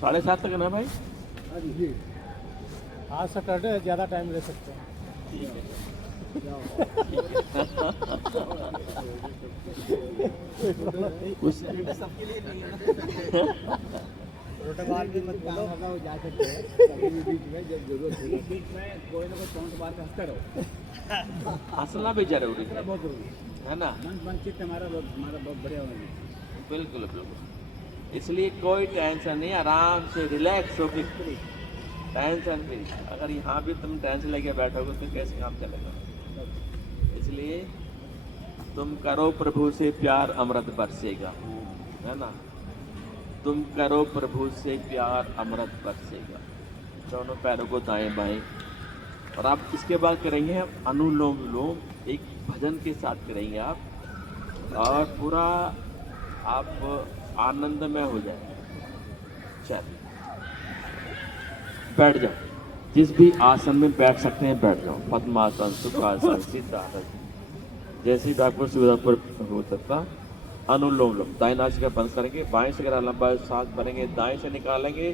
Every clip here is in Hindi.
7:30 तक ना भाई? हाँ जी, आज सैटरडे है, ज़्यादा टाइम ले सकते हैं। ठीक है। कुछ सबके लिए नहीं है ना। प्रोटोकॉल भी मत बोलो, वो जा सकते हैं कभी भी बीच में जब जरूरत हो, बीच में कोई ना कोई पॉइंट बात हंसते रहो। हंसना भी जरूरी हंसना है बहुत जरूरी है। है ना? मन चित्त हमारा बहुत बढ़िया होना चाहिए। बिल्कुल बिल्कुल। इसलिए कोई टेंशन नहीं, आराम से रिलैक्स होकर, टेंशन फ्री। अगर यहाँ भी तुम टेंशन लेके बैठोगे तो कैसे काम चलेगा? इसलिए तुम करो प्रभु से प्यार, अमृत बरसेगा, है ना? तुम करो प्रभु से प्यार, अमृत बरसेगा। दोनों पैरों को दाएं बाएं। और आप इसके बाद करेंगे हम अनुलोम विलोम, एक भजन के साथ करेंगे आप, और पूरा आप आनंदमय हो जाए। चलिए बैठ जाओ, जिस भी आसन में बैठ सकते हैं बैठ जाओ। पद्मासन, सुखासन, सिद्धासन, जैसी भी आपको सुविधा पर हो सकता। अनुलोम विलोम, दाएं नासिका बंद करेंगे, बाएं से अगर लंबा सांस भरेंगे, दाएं से निकालेंगे,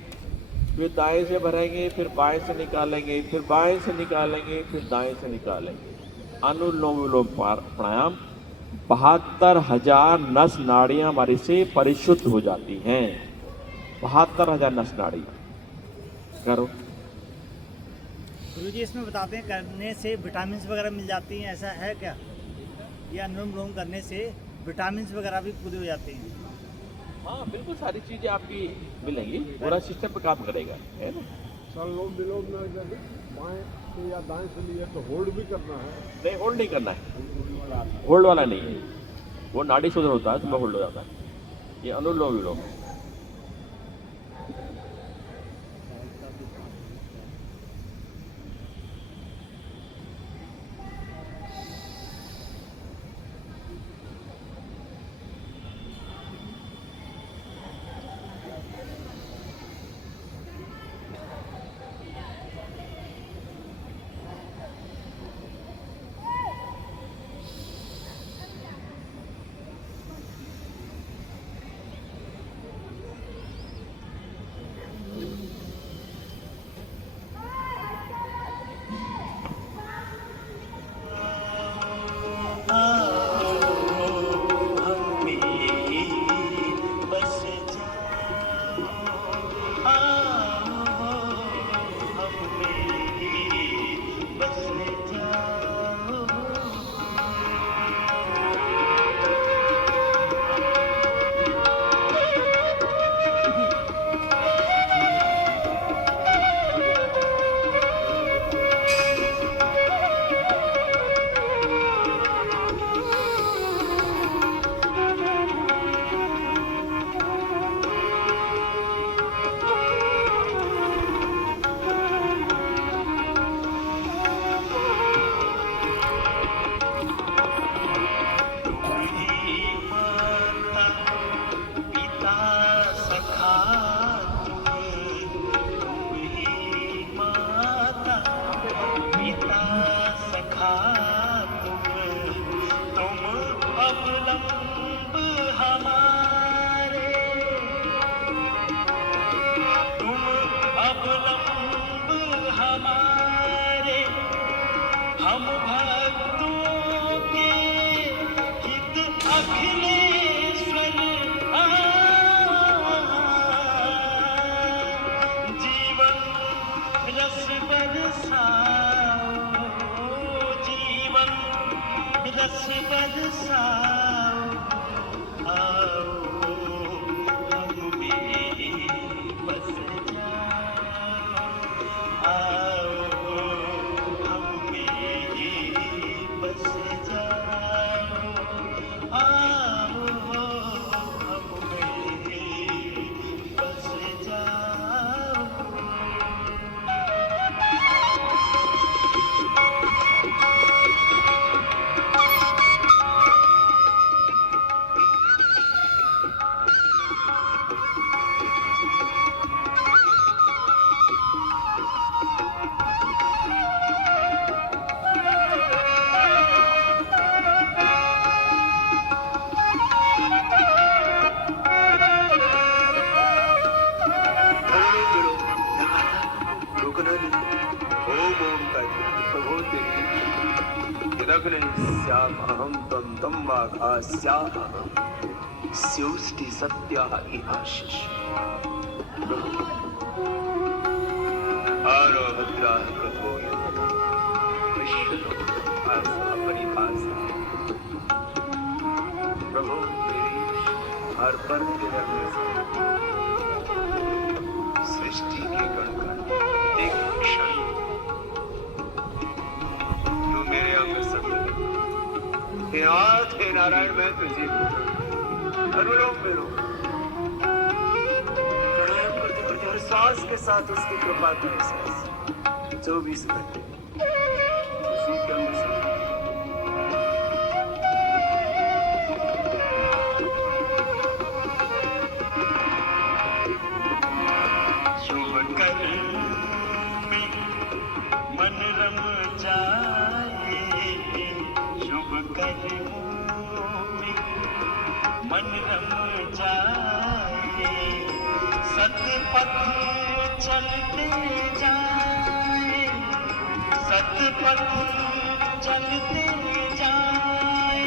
फिर दाएं से भरेंगे, फिर बाएं से निकालेंगे, फिर बाएं से निकालेंगे, फिर दाएं से निकालेंगे। अनुलोम विलोम प्राणायाम 72,000 नस नाड़ियां हमारी से परिशुद्ध हो जाती हैं। 72,000 नस नाड़ियां करो। गुरु जी इसमें बताते हैं करने से विटामिन वगैरह मिल जाती हैं, ऐसा है क्या? या अनुलोम विलोम करने से विटामिन वगैरह भी पूरी हो जाती हैं? हाँ बिल्कुल, सारी चीजें आपकी मिलेंगी, पूरा सिस्टम पे काम करेगा, है ना? अनुलोम विलोम में जब बाएं से या दाएं से लिए तो होल्ड भी करना है। नहीं, होल्ड नहीं करना है, होल्ड वाला नहीं है वो, नाड़ी शोधन होता है तो मैं होल्ड हो जाता है। ये अनुलोम विलोम है। न लिखो ओम ओम का प्रभो तेरी रख नहीं श्याम अहम तम तम वाघा स्या अहम स्योष्टि सत्या ही आशीष आरो भद्रा प्रभो विश्व परिभाष प्रभु तेरी हर पर तेरा सृष्टि के गण एक क्षण तू मेरे अंग सब हे नाथ हे नारायण मैं तुझे अनुलोम विलोम प्राणायाम करते करते हर सांस के साथ उसकी कृपा का एहसास 24 घंटे उसी के अंग सब मन रम जाए शुभ कर्मों में मन रम जाए सतपथ चलते जाए सतपथ चलते जाए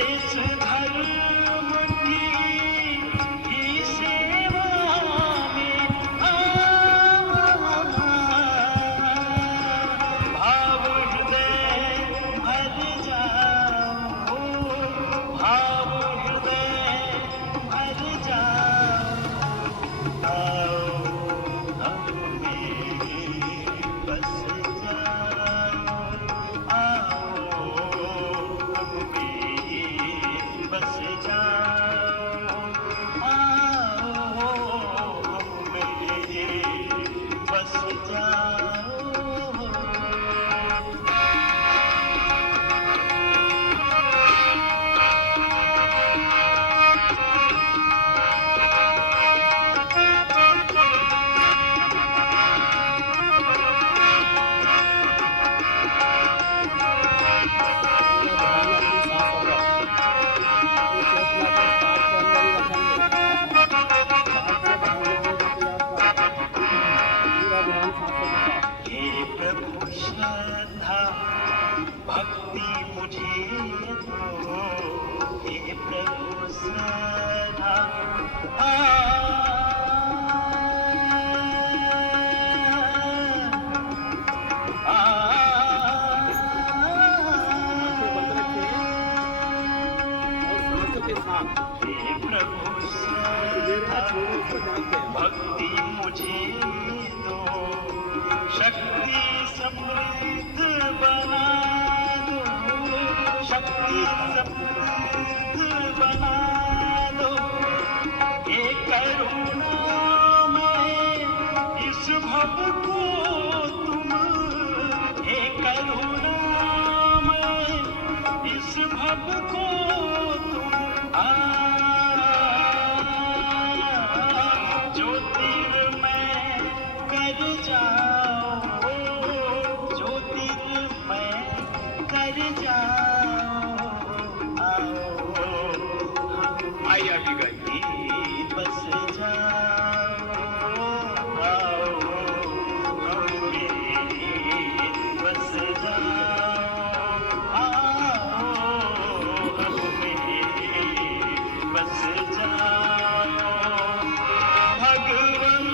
देश धर्म की ही सेवा में भाव हृदय भर जाओ भाव हृदय भर जाओ आओ हम में बस जाओ आओ हम में बस जाओ आओ हम में बस जाओ हे प्रभु श्रद्धा भक्ति मुझे दो हे प्रभु श्रद्धा हे प्रभु श्रद्धा भक्ति मुझे दो शक्ति समृद्ध बना दो शक्ति समृद्ध बना दो हे करुणामय इस भव को तुम हे करुणामय इस भव को तुम ज्योतिर्मय कर जाओ ज्योतिर्मय कर जाओ आओ आई आपकी गाई बस जाओ आओ हम में बस जाओ आओ हम में बस जाओ भगवन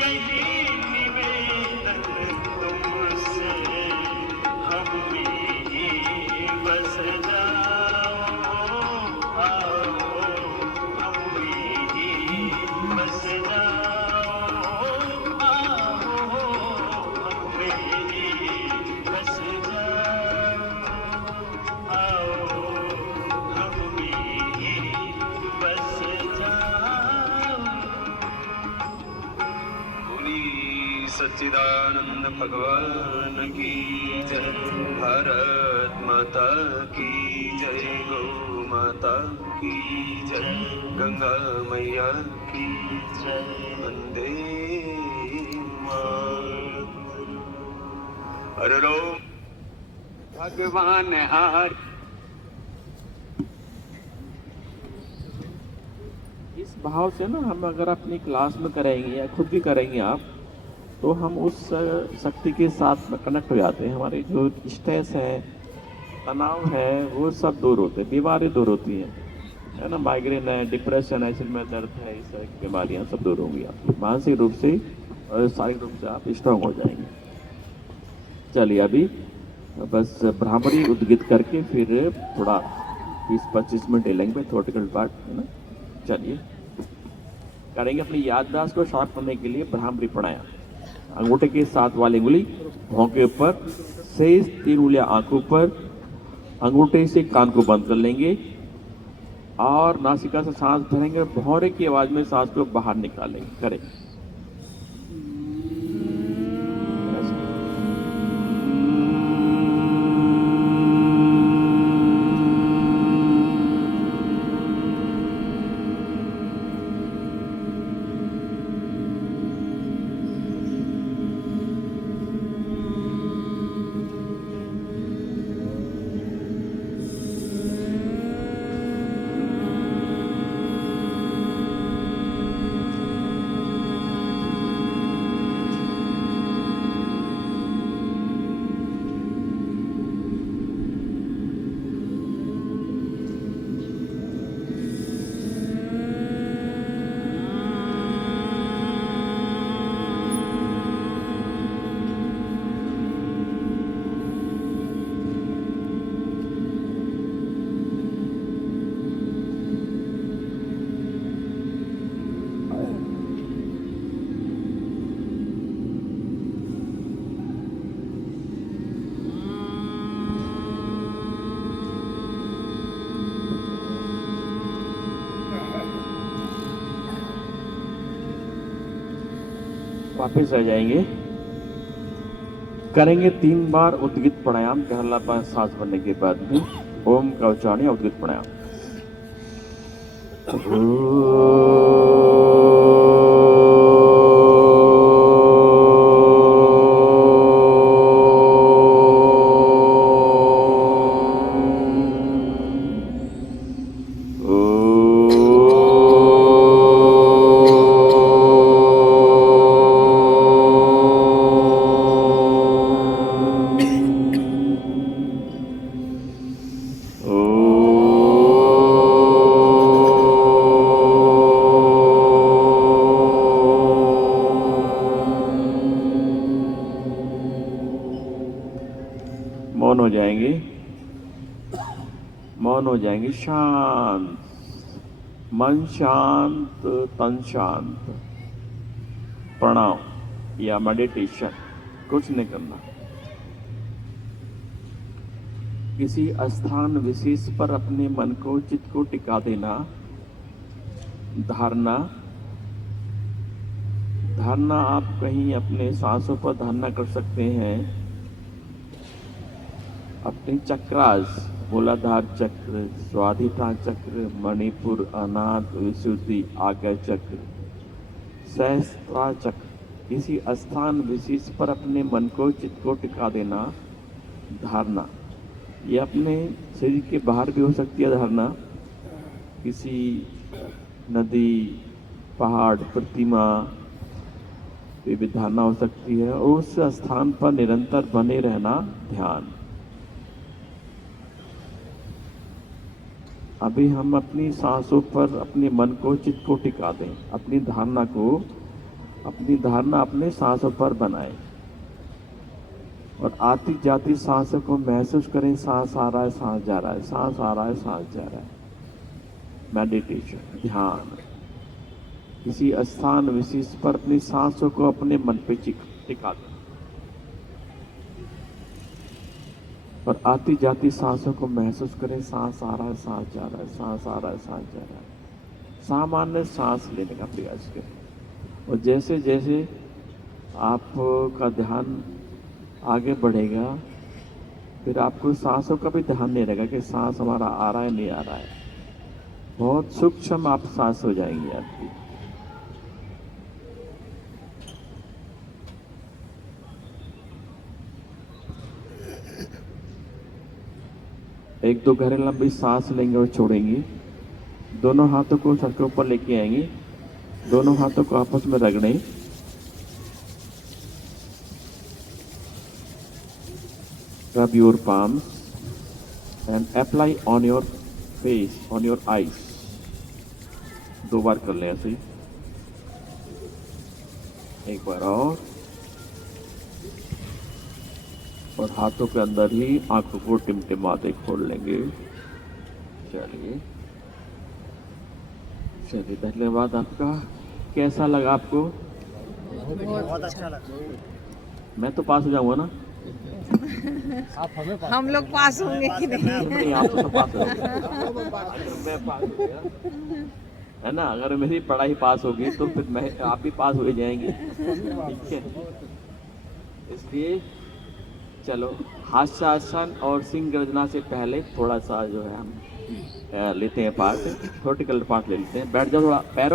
यही निवेदन तुमसे हम में बस जाओ आओ हम में बस जाओ आओ हम में बस जाओ आओ हम में बस जाओ बोली सच्चिदानंद भगवान की जय भारत माता की जय गौ माता की जय गंगा मैया की जय वंदे मातरम हर रोम भगवान हार इस भाव से ना हम अगर अपनी क्लास में करेंगे या खुद भी करेंगे आप, तो हम उस शक्ति के साथ में कनेक्ट हो जाते हैं। हमारी जो स्ट्रेस है, तनाव है, वो सब दूर होते हैं, बीमारी दूर होती है ना। माइग्रेन है, डिप्रेशन है, सिर में दर्द है, इस तरह की बीमारियाँ सब दूर होंगी आपकी, मानसिक रूप से और शारीरिक रूप से आप स्ट्रांग हो जाएंगे। चलिए अभी बस भ्रामरी उद्गित करके फिर थोड़ा 20-25 मिनट ले लेंगे, थ्योरेटिकल पार्ट है ना। चलिए करेंगे अपनी याददाश्त को शार्प करने के लिए भ्रामरी प्राणायाम। अंगूठे के साथ वाली उंगली भौं के ऊपर, शेष 3 उंगलियां आंखों पर, अंगूठे से कान को बंद कर लेंगे और नासिका से सांस भरेंगे, भौरे की आवाज में सांस को बाहर निकालेंगे। करें। वापस आ जाएंगे, करेंगे 3 बार उद्गित प्राणायाम। गहरा सांस भरने के बाद में ओम का उच्चारण या उद्गित प्राणायाम। मौन हो जाएंगे, मौन हो जाएंगे, शांत, मन शांत, तन शांत। प्रणव या मेडिटेशन कुछ नहीं करना, किसी स्थान विशेष पर अपने मन को, चित्त को टिका देना। धारणा, धारणा आप कहीं अपने सांसों पर धारणा कर सकते हैं। अपने चक्रास, मूलाधार चक्र, स्वाधिष्ठान चक्र, मणिपुर, अनाहत, विशुद्धि, आज्ञा चक्र, सहस्त्रार चक्र, किसी स्थान विशेष पर अपने मन को, चित्त को टिका देना। धारणा ये अपने शरीर के बाहर भी हो सकती है। धारणा किसी नदी, पहाड़, प्रतिमा पे भी धारणा हो सकती है, और उस स्थान पर निरंतर बने रहना ध्यान। अभी हम अपनी सांसों पर अपने मन को, चित्त को टिका दें। अपनी धारणा को, अपनी धारणा अपने सांसों पर बनाएं और आती जाती सांसों को महसूस करें। सांस आ रहा है, सांस जा रहा है, सांस आ रहा है, सांस जा रहा है। मेडिटेशन, ध्यान। किसी स्थान विशेष पर अपनी सांसों को अपने मन पे टिका दें और आती जाती सांसों को महसूस करें। सांस आ रहा है, सांस जा रहा है, सांस आ रहा है, सांस जा रहा है। सामान्य सांस लेने का प्रयास करें और जैसे जैसे आपका ध्यान आगे बढ़ेगा, फिर आपको सांसों का भी ध्यान नहीं रहेगा कि सांस हमारा आ रहा है, नहीं आ रहा है। बहुत सूक्ष्म आप सांस हो जाएंगी आपकी। एक दो गहरे लंबी सांस लेंगे और छोड़ेंगे। दोनों हाथों को सर के ऊपर लेके आएंगे, दोनों हाथों को आपस में रगड़ें। Rub your palms and apply on your face, on your eyes. 2 बार कर लें ऐसे ही। एक बार और हाथों के अंदर ही आंखों को टिमटिमाते खोल लेंगे। चलिए धन्यवाद आपका। कैसा लगा आपको? बहुत अच्छा लगा। मैं तो पास हो जाऊंगा ना? हम लोग पास होंगे कि नहीं? नहीं, आप तो पास हो गए। अगर मैं पास हो गया है ना, अगर मेरी पढ़ाई पास होगी तो फिर मैं आप भी पास हो जाएंगे। ठीक है, इसलिए चलो हास्यासन और सिंह गर्जना से पहले थोड़ा सा जो है हम लेते हैं पार्ट, थोटिकल पार्ट ले लेते हैं। बैठ जाओ, थोड़ा पैरों